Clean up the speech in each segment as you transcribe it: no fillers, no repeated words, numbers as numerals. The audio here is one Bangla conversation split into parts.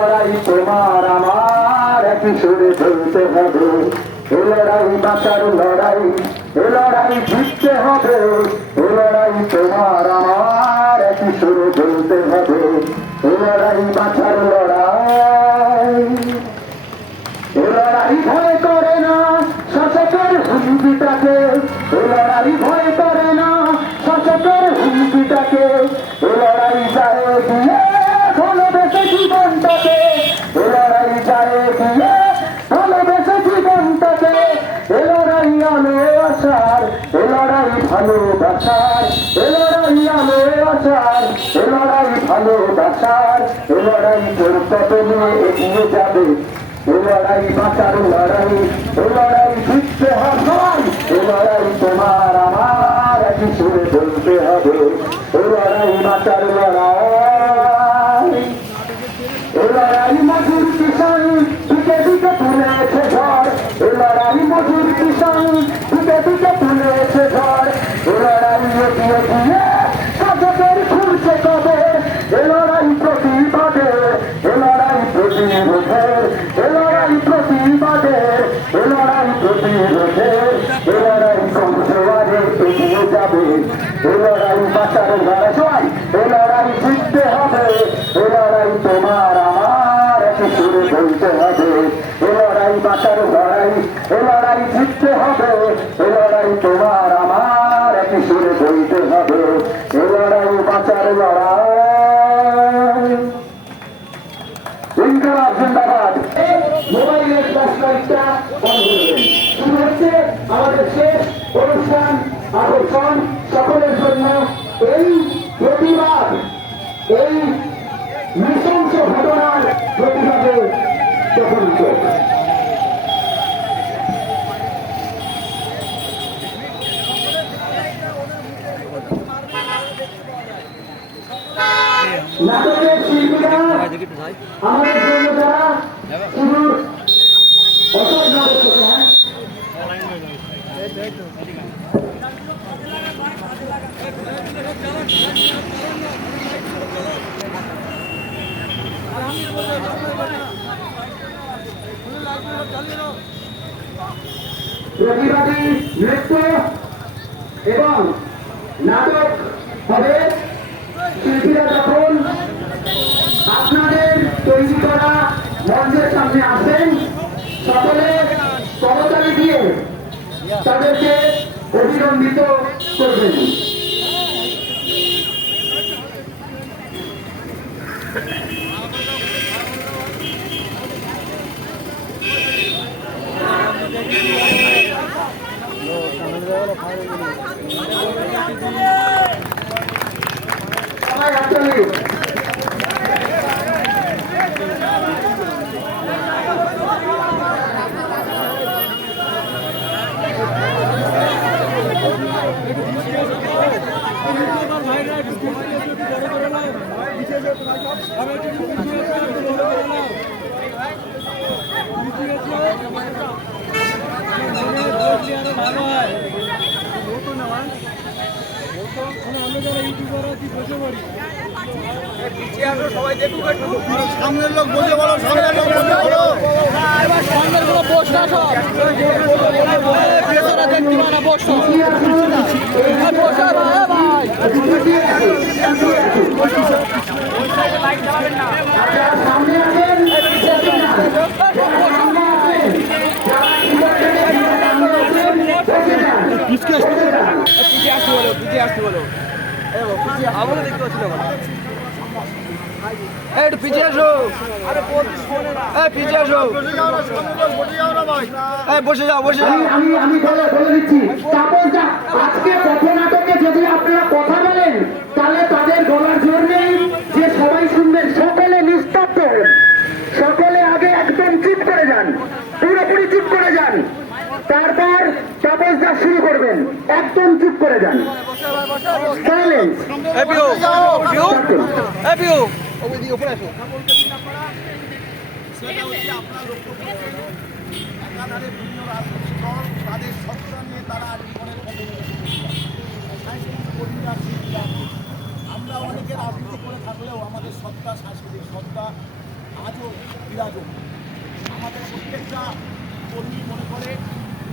লড়াই তোমার আমার একই সুরে চলতে হবে, এ লড়াই বাঁচার লড়াই, এ লড়াই জিততে হবে, এ লড়াই তোমার আমার একই সুরে চলতে হবে, এ লড়াই বাঁচার লড়াই। এ লড়াই ভয় করে না শাসকের হুমকিটাকে, এ লড়াই ভয় করে না শাসকের হুমকিটাকে, এ লড়াই যায় দিয়ে ভালোবেসে জীবনটাকে, এ লড়াই যায় দিয়ে ভালোবেসে জীবনটাকে, এ লড়াই আলো আসার, এ লড়াই ভালোবাসার, এ লড়াই আলো আসার, এ লড়াই ভালোবাসার, এ লড়াই তোর কত নিয়ে এগিয়ে যাবে, এ লড়াই বাঁচার লড়াই, এ লড়াই জিততে হবে, এ লড়াই তোমার আমার একই সুরে বলতে হবে, এ লড়াই বাঁচার লড়াই। এ লড়াই মজুর কিষান দিকে দিকে তুলেছে ঝড়, এ লড়াই মজুর কিষান দিকে দিকে তুলেছে ঝড়, এ লড়াই এগিয়ে দিয়ে শাসকের খুলছে কবর, এ লড়াই প্রতিবাদে, এ লড়াই প্রতিরোধের, এ লড়াই প্রতিবাদের, এ লড়াই প্রতিরোধের, এ লড়াই সংসদে এগিয়ে যাবে, এ লড়াই বাঁচার লড়াই, এ লড়াই জিততে হবে, এ লড়াই তোমার আমার একই সুরে বলতে হবে, এ লড়াই বাঁচার লড়াই, এ লড়াই জিততে হবে, এ লড়াই তোমার আমার একই সুরে বলতে হবে, এ লড়াই বাঁচার লড়াই। ইনকলাব জিন্দাবাদ। মোবাইলের ফ্ল্যাশলাইটটা বন্ধ করবেন। শুরু হচ্ছে আমাদের শেষ অনুষ্ঠান আকর্ষণ। সকলের জন্য এই প্রতিবাদ, এই নৃশংস ঘটনার প্রতিবাদে তখন নাটকের শিল্পীরা আমাদের জন্য যারা শুধু অসৎ নাটক করছে, প্রতিবাদী নৃত্য এবং নাটক হবে। শিল্পীরা যখন আপনাদের তৈরি করা মঞ্চের সামনে আসেন, সকলে করতালি দিয়ে তাদেরকে অভিনন্দিত করবেন। সামনের লোক বসে বলো, সামনের লোক বসে বলো, সামনের গুলো বসে আসো, দেখতে পারা বসো, পিছিয়ে আসো, পিছিয়ে আসো, বসে যাও, বসে যাও। আমি বলে দিচ্ছি, আজকে পথনাটকে যদি আপনারা কথা বলেন তাহলে তাদের বলার জোর নেই যে সবাই শুনবেন। সকলে নিস্তব্ধ, সকলে আগে একদম চুপ করে যান, পুরোপুরি চুপ করে যান, তারপর তাপসদা শুরু করবেন। একদম চুপ করে যান, সাইলেন্স। সেটা হচ্ছে আপনার লক্ষ্য একাধারে বিভিন্ন রাজনৈতিক দল তাদের সত্তা নিয়ে তারা জীবনের কর্মীরা শিল্পীরা আমরা অনেকে রাজনীতি করে থাকলেও আমাদের সত্তা, সাংস্কৃতিক সত্তা আজও বিরাজমান। আমাদের প্রত্যেকটা কর্মী মনে করে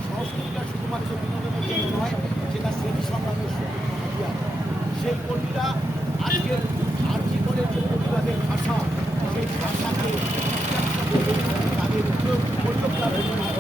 সংস্কৃতিটা শুধুমাত্র বিনোদনের জন্য নয়, সেটা শ্রেণী সংগ্রামের হাতিয়ার। সেই কর্মীরা আজকের আর্জি করে যে প্রতিবাদের ভাষা, সেই ভাষাকে তাদের পরিলক্ষিত বেরিয়েছে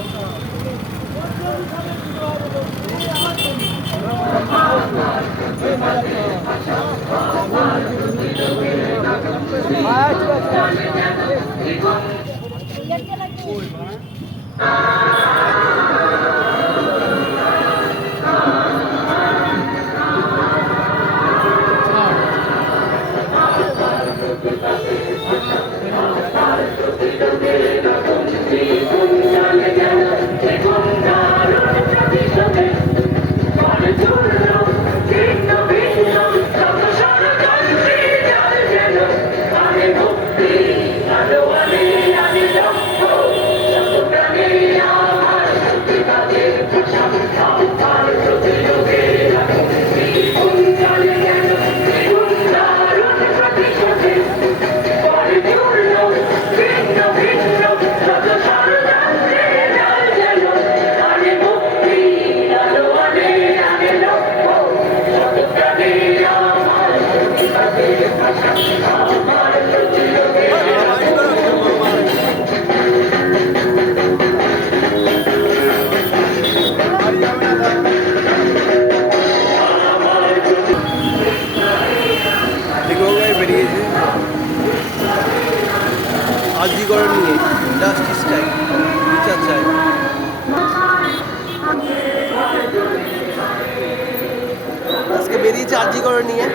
আরজিকর নিয়ে, জাস্টিস চাই, বিচার চাই। আজকে বেরিয়েছে আরজিকর নিয়ে।